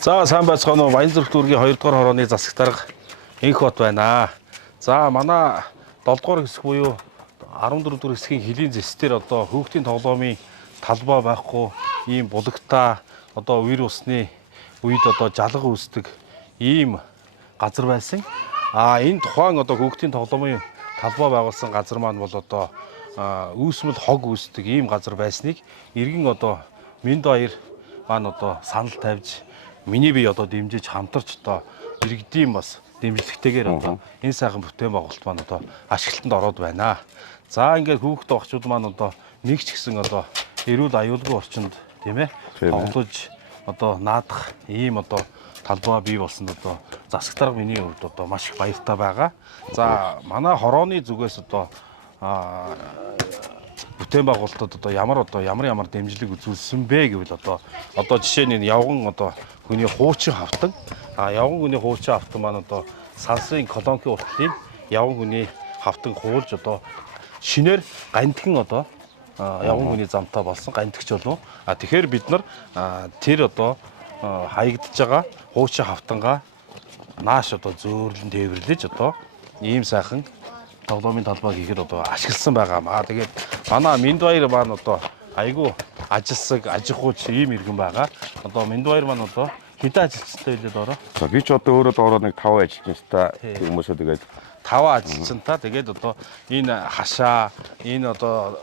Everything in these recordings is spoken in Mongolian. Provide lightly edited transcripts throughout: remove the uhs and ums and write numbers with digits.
За сайн байцгаана уу? Баянзүрх дүүргийн 2 дугаар хорооны засаг дарга Энх бот байна. За манай 7 дугаар хэсэг буюу 14 дугаар хэсгийн хилийн зэстээр одоо хүүхдийн тоглоомын талбай байхгүй ийм булагтаа одоо үер усны үед одоо жалга үүсдэг ийм газар байсан. Энэ тухайн одоо хүүхдийн тоглоомын талбай байгуулсан газар маань бол одоо үүсмэл хог үүсдэг ийм газар байсныг иргэн одоо Минд баяр маань одоо санал тавьж миний бие одоо дэмжиж хамтарч одоо иргэдийн бас дэмжлэгтэйгээр одоо энэ сайхан бүтээн байгуулалт маань одоо ашиглалтанд ороод байна. За ингээд хүүхэд багчууд маань одоо нэг ч гэсэн одоо эрүүл аюулгүй орчинд тийм ээ тоглож одоо наадах ийм одоо талбай бий болсон одоо засаг дарга миний хувьд одоо маш их баяртай байгаа. За манай хорооны зүгээс одоо бүтээн байгуулалтад одоо ямар дэмжлэг үзүүлсэн бэ гэвэл одоо жишээ нь явган одоо хүний хуучин хавтан явган хүний хуучин хавтан маань одоо сансрын колонкийн уртлын явган хүний хавтан хуулж одоо шинээр гандхан одоо явган хүний замтаа болсон гандгч болов. Тэгэхээр бид нар тэр одоо хаягдж байгаа хуучин хавтангаа нааш одоо зөөрлөн тээвэрлэж одоо ийм сайхан тоглоомын талбай хийхэд одоо ашигласан байгаамаа. Тэгээд манай Минд баяр маань одоо айгүй ажилсаг, ажихууч ийм иргэн байгаа. Одоо Минд баяр маань одоо хэдэн ажилчтай хэлээд ороо. За би ч одоо өөрөө доороо нэг 5 ажилчтай хүмүүсээ тэгээд 5 ажилчтай. Тэгээд одоо энэ хашаа, энэ одоо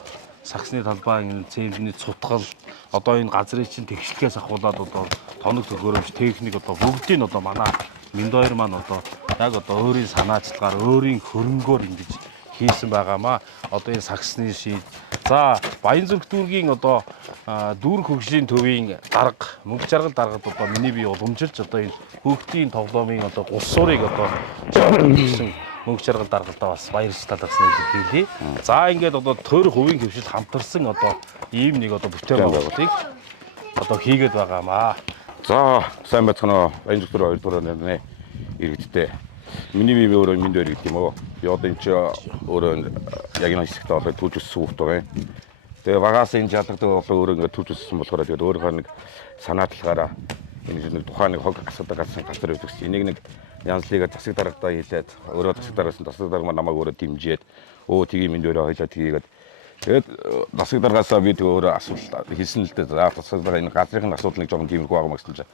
саксны талбай, энэ цементний цутгал, одоо энэ газрын чинь тэгшлэгээс ахуулаад одоо тоног төгөөрөмж техник одоо бүгдийг одоо манай Минд баяр маань одоо яг одоо өөрийн санаачлагаар өөрийн хөрөнгөөр ингэж хийсэн байгаамаа. Одоо энэ саксны шийд. За Баянзүрх дүүргийн одоо дүүрэн хөгжлийн төвийн дарга, мөнгө жаргал даргад одоо миний бие уламжилж одоо энэ хүүхдийн тоглоомын одоо гус суурийг одоо хийсэн мөнгө жаргал даргалдаа бас баярч талархсан хэлье. За ингээд одоо төр хувийн хөвшил хамтарсан одоо ийм нэг одоо бүтээн байгуулалтыг одоо хийгээд байгаамаа. за сайн байцгаана уу? Баянзүрх дүүргийн 2 дугаар нэрний иргэдтэй. Миний бие өөрөө Минд баяр гэдэг юм уу? Би одоо энэ ч өөрөө яг энэ хэсэгт одоо түүж өссөн хүүхд байгаа юм. Тэгээ багаас энэ жалгадаг болоо өөрөө ингээд түүж өссөн болохоор тэгээд өөрийнхөө нэг санаатлахаараа энэ нэг тухайн нэг хог асуудаг газар өвдөгч. Энийг нэг янзлыгаа засаг даргадаа хийлээд өөрөө засаг дарга маань намайг өөрөө дэмжиэд тгий Минд баяраа хойлоо тгийгээд тэгээд засаг даргаасаа би тэг өөрөө асуулт хийсэн л дээ. За засаг дарга энэ газрын асуудал нэг жоохон тиймэрхүү байгаа юм гэсэн чинь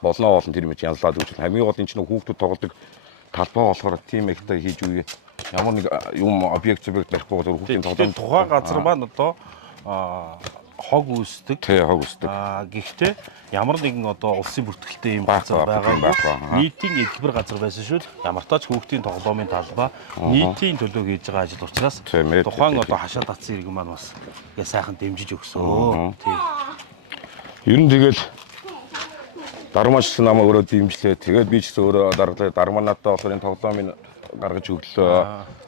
болно тэр мэт янзлаад өгч. Хамгийн гол энэ чинь хүүхдүүд тоглодог талбай болохоор тийм ихтэй хийж үе ямар нэг юм объект барихгүй хүүхдийн тоглоом тухайн газар маань одоо хог үүсдэг. Хог үүсдэг. Гэхдээ ямар нэгэн одоо улсын бүртгэлтэй юм газар байгаа. Нийтийн эдгэр газар байсан шүү дээ. Ямар тач хүүхдийн тоглоомын талбай нийтийн төлөө хийж байгаа ажил учраас тухайн одоо хашаа татсан иргэн маань бас яа сайхан дэмжиж өгсөн. Тийм. Ер нь тэгэл дармаач намайг өөрөө дэмжлээ. Тэгээд би ч гэсэн өөрөө даргалаа дармаанатаа болохоор энэ тоглоомыг гаргаж өглөө.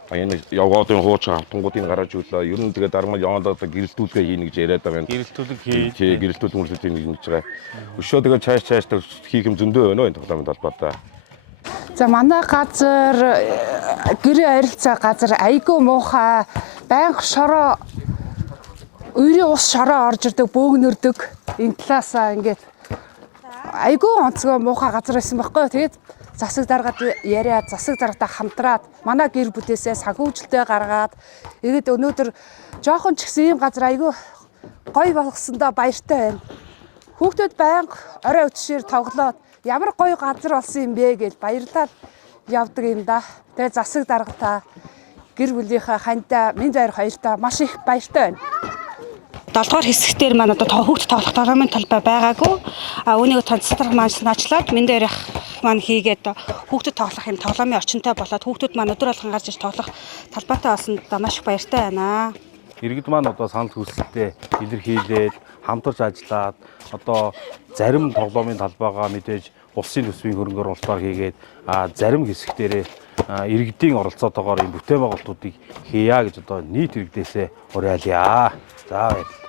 Энэ явгоодын хуучин хавтангуудыг гаргаж өглөө. Ер нь тэгээд дармаа явандаа гэрэлтүүлгээ хийнэ гэж яриад байгаа юм. Гэрэлтүүлэг хий. Гэрэлтүүлэг мөрөлтийг хийж байгаа. Өшөө тэгээд цааш хийх юм зөндөө байна энэ тоглоомын талбайдаа. За манай газар гэрээ арилцаа газар айгүй муухай байнга шороо уурын ус шороо орж ирдэг бөөгнөрдөг. Энэ талаасаа ингээд айгүй онцгой муухай газар байсан байхгүй. Тэгээд засаг даргад яриад засаг даргатай хамтраад манай гэр бүтээсээ санхүүжилтээ гаргаад ирээд өнөөдөр жоохон ч гэсэн ийм газар айгүй гоё болгосондоо баяртай байна. Хүүхдүүд байнга орой өчшөр тоглоод ямар гоё газар болсон юм бэ гэж баярлаад явдаг юм да. Тэгээд засаг даргатай гэр бүлийнхээ ханьтай Минд баяр хоёртаа маш их баяртай байна. 7 дугаар хэсгээр маань одоо хүүхд тоглох тоглоомын талбай байгаагүй. Үүнийг тонцлог маань санаачлаад Минд баяр маань хийгээд хүүхдэд тоглох юм тоглоомын орчинтой болоод хүүхдүүд маань өдөр болгон гарч иж тоглох талбайтай болсонд маш их баяртай байна. Иргэд маань одоо санал хүсэлтэд илэрхийлээд хамтарч ажиллаад одоо зарим тоглоомын талбайгаа мэдээж улсын төсвийн хөрөнгөөр улсаар хийгээд зарим хэсэгтэрээ иргэдийн оролцоотойгоор энэ бүтээн байгуулалтуудыг хийя гэж одоо нийт иргэдээсээ уриалъя. За баярлалаа.